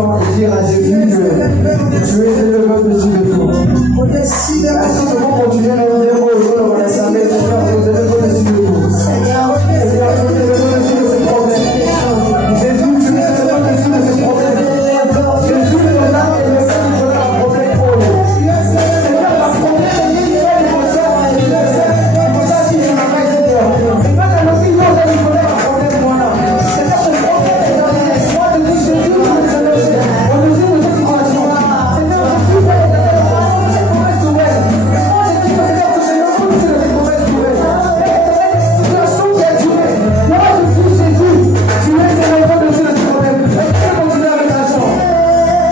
chant et dire à Jésus que tu es élevé au-dessus de tout. Est-ce que nous pouvons continuer à nous dire bonjour dans la salle et Seigneur, tu es élevé au-dessus de tout. Seigneur, tu es élevé au-dessus de ces problèmes. Jésus, tu es élevé au-dessus de ces problèmes. Jésus, le âme est le seul qui donne un problème pour nous. Seigneur, la problème est liée à l'émotion. C'est ça qui est ma main, Seigneur. Et pas dans l'opinion de Nicolas, un problème, voilà. Seigneur, ce problème est dans les moi, je dis Jésus, tu es élevé au-dessus de cette situation. Seigneur, je suis prêt à cette mauvaise nouvelle. Moi, je dis que Seigneur, tu es élevé au-dessus de cette mauvaise nouvelle. Situation qui a duré. Moi, je dis Jésus, tu es élevé au-dessus de ce problème. Est-ce que tu peux continuer avec la chance?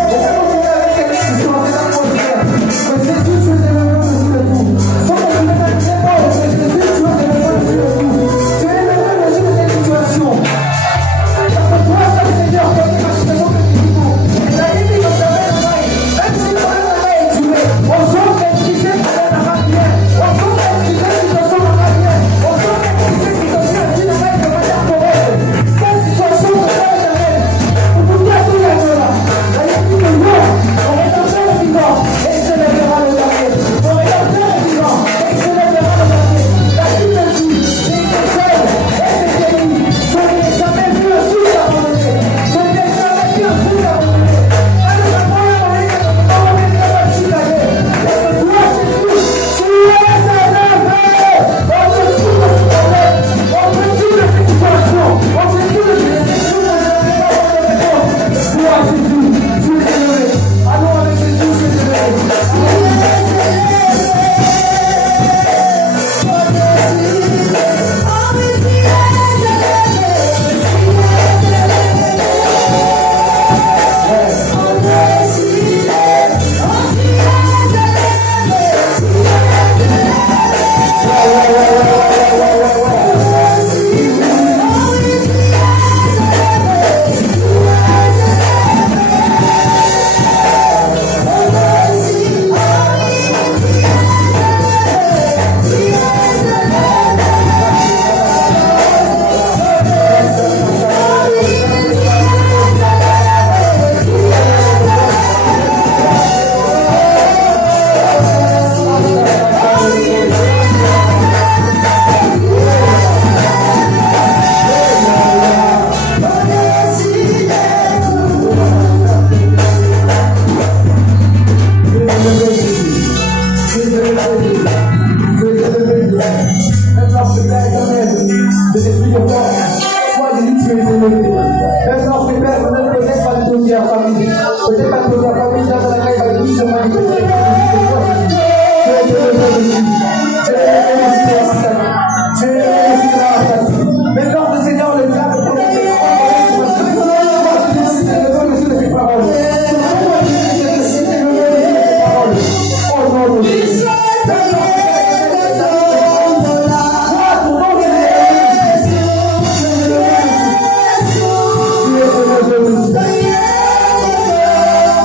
Est-ce que tu peux continuer avec cette discussion, cette atmosphère? Que Jésus, tu es élevé au-dessus de tout. Faut continuer à dire, oh, que Jésus, tu es élevé au-dessus de tout. Tu es élevé au-dessus de cette situation. Parce que toi, seul Seigneur, tu as la situation que tu vivons. Et la limite de ta mère, même si le problème est tué, on sent maîtriser ta mère n'a pas bien. On sent maîtriser la situation n'a pas bien. On sent maîtriser la situation qui n'a pas de manière correcte. Quelle situation de ta mère? Pour vous dire ce qu'il y a de là. La limite de l'eau, on rédempteur est vivant et il se lèvera le dernier. On rédempteur est vivant et il se lèvera le dernier. La Bible dit, les pécheurs et ses ennemis, je n'ai jamais vu un fils abandonné. Je n'ai jamais vu un fils abandonné. Allez, la première année, on va mettre la machine à guerre. Parce que toi, Jésus, tu es élevé au-dessus de ce problème, au-dessus de cette situation, au-dessus de cette question que je n'ai pas de réponse. Toi, Jésus, tu es élevé. Allons avec Jésus, tu es élevé.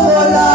Hola.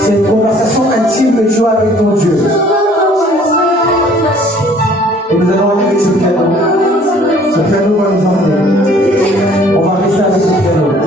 C'est une conversation intime que tu as avec ton Dieu. Et nous allons aller avec ce piano. Ce piano va nous emmener. On va rester avec ce piano.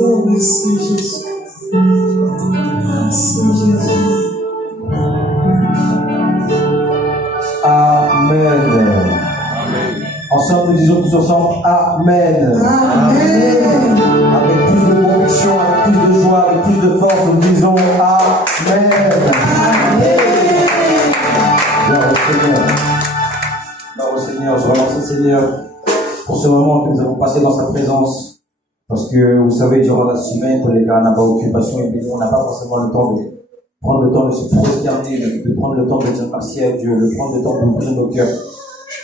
Oh, merci Jésus. Merci Jésus. Amen. Ensemble, nous disons tous ensemble Amen. Amen. Avec plus de conviction, avec plus de joie, avec plus de force, nous disons Amen. Amen. Gloire au Seigneur. Gloire au Seigneur. Je remercie le Seigneur pour ce moment que nous avons passé dans sa présence. Parce que vous savez, durant la semaine, pour les gars n'ont pas occupation et puis on n'a pas forcément le temps de prendre le temps de se prosterner, de prendre le temps de dire merci à Dieu, de prendre le temps d'ouvrir nos cœurs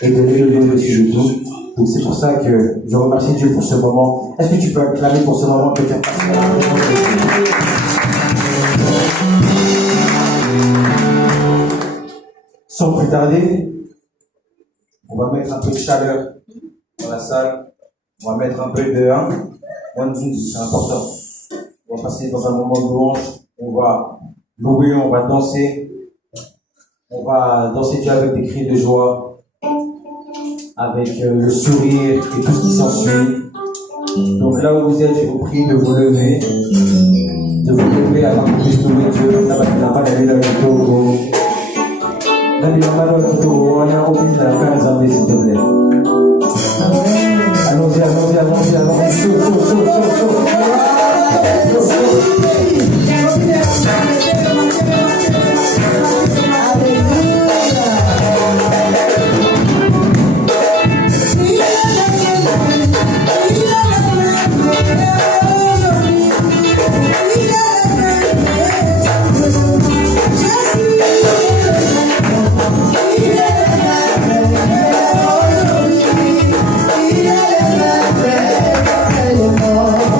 et de l'élever au-dessus de tout. Donc c'est pour ça que je remercie Dieu pour ce moment. Est-ce que tu peux acclamer pour ce moment que tu as passé? Sans plus tarder, on va mettre un peu de chaleur dans la salle. On va mettre un peu de c'est important. On va passer dans un moment de louange. On va louer, on va danser. On va danser Dieu avec des cris de joie, avec le sourire et tout ce qui s'ensuit. Donc là où vous êtes, je vous prie de vous lever, avant que vous puissiez louer Dieu. S'il te plaît. Allons-y. Oh,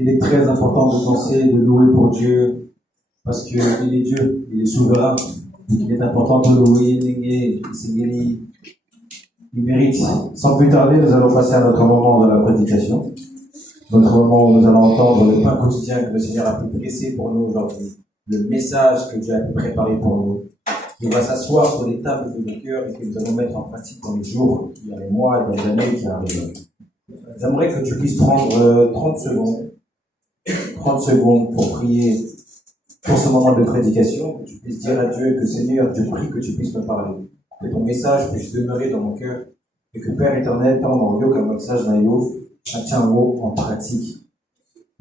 Il est très important de penser, de louer pour Dieu, parce qu'il est Dieu, il est souverain. Il est important de louer, il mérite. Sans plus tarder, nous allons passer à notre moment de la prédication. Notre moment où nous allons entendre le pain quotidien que le Seigneur a pu dresser pour nous aujourd'hui. Le message que Dieu a pu préparer pour nous. Il va s'asseoir sur les tables de nos cœurs et que nous allons mettre en pratique dans les jours, dans les mois et dans les années qui arrivent. J'aimerais que tu puisses prendre 30 secondes pour prier pour ce moment de prédication, que tu puisses dire à Dieu que Seigneur, je prie que tu puisses me parler, que ton message puisse demeurer dans mon cœur et que Père éternel, tant dans Yoka message naïo, Atiango en pratique.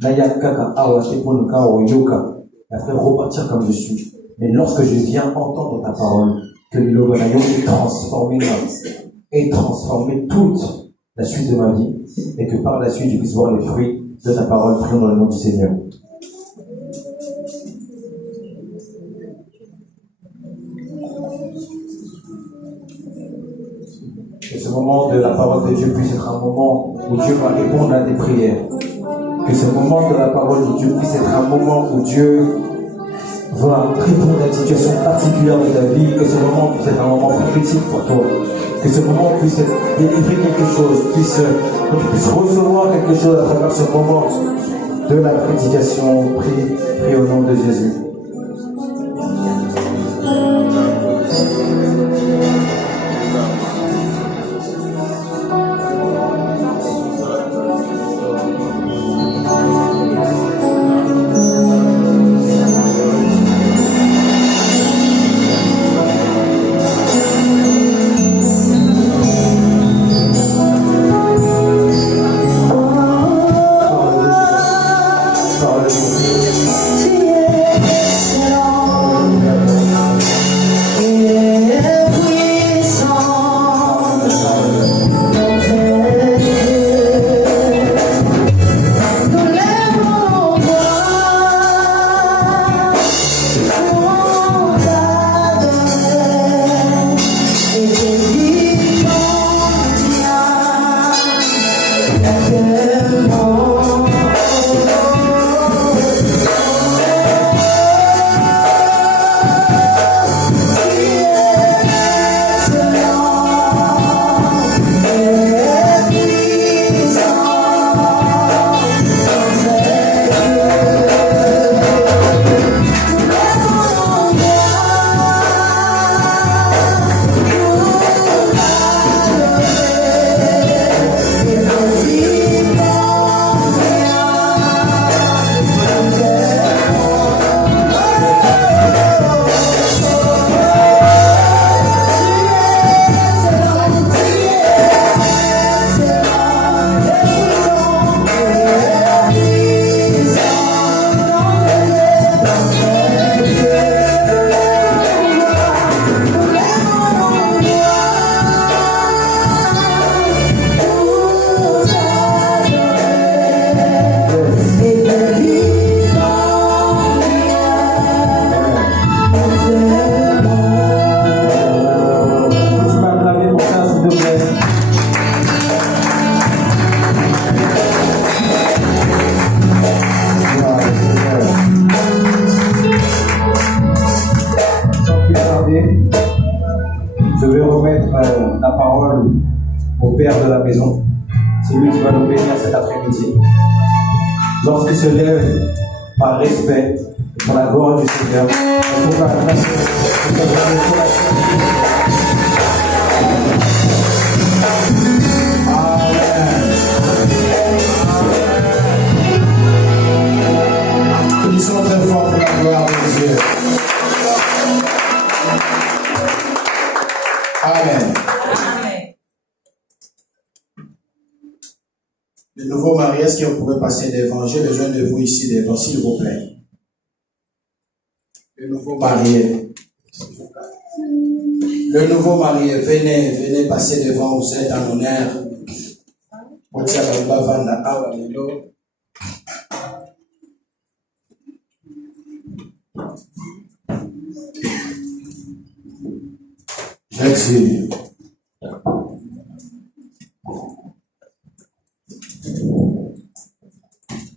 Naya kaka awa teponuka o yoka. Après repartir comme je suis. Mais lorsque je viens entendre ta parole, que l'Iloganayo ait transformé toute la suite de ma vie et que par la suite je puisse voir les fruits de ta parole. Prions dans le nom du Seigneur. Que ce moment de la parole de Dieu puisse être un moment où Dieu va répondre à tes prières. Que ce moment de la parole de Dieu puisse être un moment où Dieu va répondre à une situation particulière de ta vie. Que ce moment puisse être un moment critique pour toi. Que ce moment puisse délivrer quelque chose, que tu puisses recevoir quelque chose à travers ce moment de la prédication. Prie au nom de Jésus. Je vais remettre la parole au père de la maison. C'est lui qui va nous bénir cet après-midi. Lorsqu'il se lève par respect et pour la gloire du Seigneur, il faut Ils sont très forts pour la gloire de Dieu. Amen. Amen. Le nouveau marié, est-ce qu'on pouvait passer devant? J'ai besoin de vous ici devant, s'il vous plaît. Le nouveau marié. Le nouveau marié, venez passer devant, vous êtes en honneur. J'exile.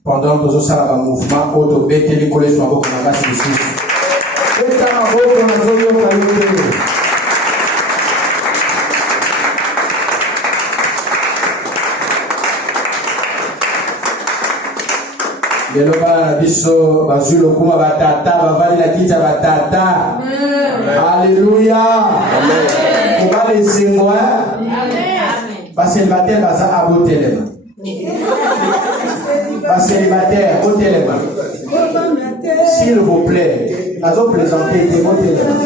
pendant que nous avons un mouvement, auto bété, collège, ma boque, ma gasse, ici. Et quand ma boque, on a joué au palais. Yelo bana biso bazulu kuma batata bavali la kiti batata. Alléluia. Amen. Kuba les singwa. Amen. Ba célibataire baza abotelema. Ba célibataire abotelema. S'il vous plaît, nazo présenter des abotelema.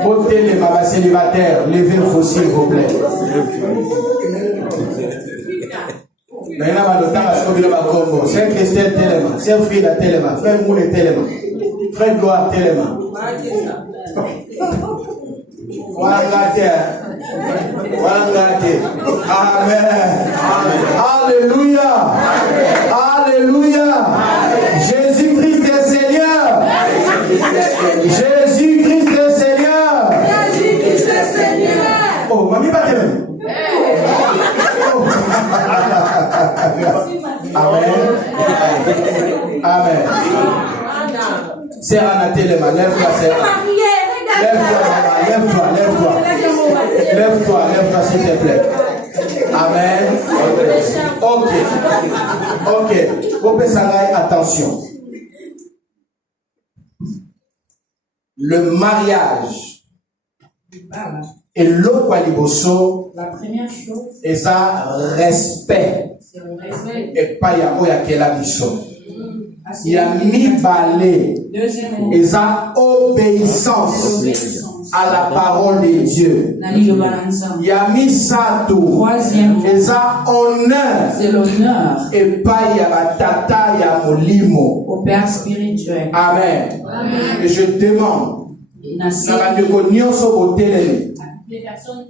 Abotelema ba célibataire, levez-vous s'il vous plaît. Frère Christelle Téléma, Frère Frida Téléma, Frère Moulé Téléma, Frère Gloire Téléma. Amen. Alléluia. Alléluia. Jésus-Christ est Seigneur. Jésus-Christ est Seigneur. Jésus-Christ est Seigneur. Oh, mamie pas Téléma. Amen. Amen. Serra na téléma, lève-toi, Serra. Lève-toi, lève-toi. Lève-toi, lève-toi, s'il te plaît. Amen. Ok. Ok. Attention. Le mariage et l'okwaliboso, la première chose, et ça, respect. c'est le respect. Et pas ya biso. Il y a mis balai. Deuxièmement, Et ça, obéissance à la parole de Dieu. Il y a mis ça tout. Troisièmement, Et ça, honneur. c'est l'honneur Et pas ya tata ya molimo. au Père spirituel. Amen. Et je demande.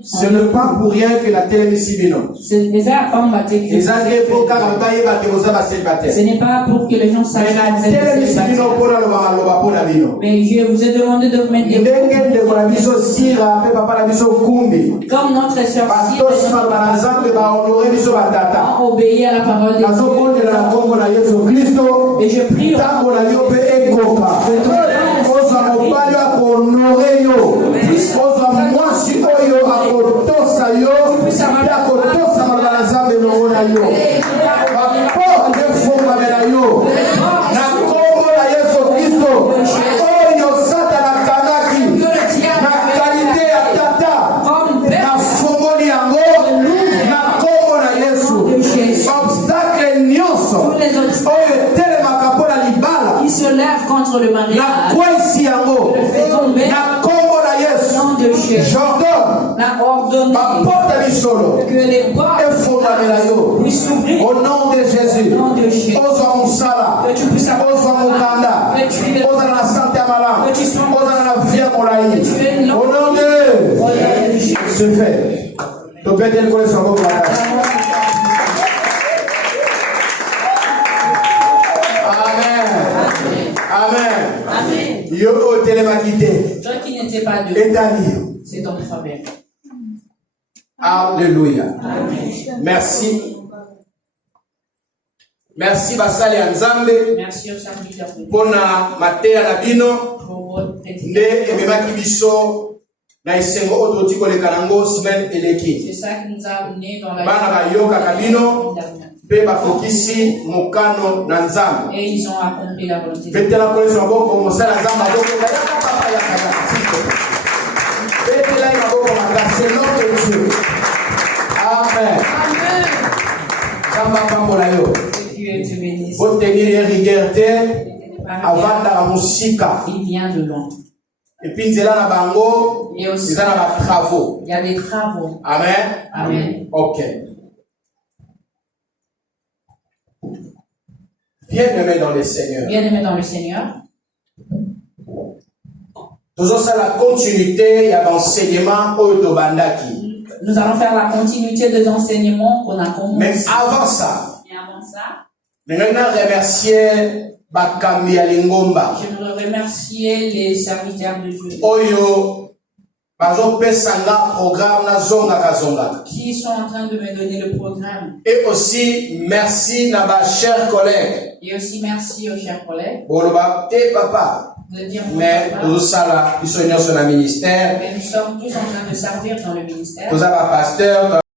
Ce n'est pas pour rien que la télé est si bien. Ce n'est pas pour que les gens sachent que vous êtes célibataire. Mais je vous ai demandé de vous mettre des comme notre sœur Sire obéit à la parole de Dieu. Et je prie qui se lève contre le mariage. Le fait tomber. Nom de Jésus. La ordonne que les portes puissent s'ouvrir. Au nom de Jésus. Nom de Jésus. Que tu puisses avoir. Que tu es la santé à que tu sois la vie à au nom de Jésus. C'est fait. Tu peux dire que son Amen. Yo au télémaquité. Toi qui n'étais pas de c'est ton problème. Alléluia. Merci. Merci basali Nzambe. Merci au serviteur de Dieu. Pona mateya na bino. Pour votre Nde ememaki biso na isengo oto tiko le kanango semaine eleki. c'est ça qui nous a amenés dans la Bana bayoka kabino. Pe bafokisi mukano na Nzambe. et ils ont accompli la volonté de Dieu. Betela koleso maboko mosala Nzambe boko ya papa ya kaya. Betela maboko makase nom de Dieu. Amen. Amen. Kamba pambola yo. Que Dieu te bénisse. Faut tenir rigueur avant la musika. Il vient de loin. Et puis nzela na bango, Et aussi, ils ont des travaux. il y a des travaux. Amen. Amen. Ok. Bien-aimé dans le Seigneur. Bien-aimés dans le Seigneur. Toujours ça la continuité, il y a l'enseignement au Bandaki. Nous allons faire la continuité des enseignements qu'on a commencé. Mais avant ça, Et avant ça, nous allons remercier Bakambi Alingomba. je voudrais remercier les serviteurs de Dieu Oyo qui sont en train de me donner le programme. Et aussi, merci à ma chère collègue. Et aussi, merci aux chers collègues. Papa. De dire mais nous sommes sur le ministère. Mais nous sommes tous en train de servir dans le ministère. Vous avez un pasteur,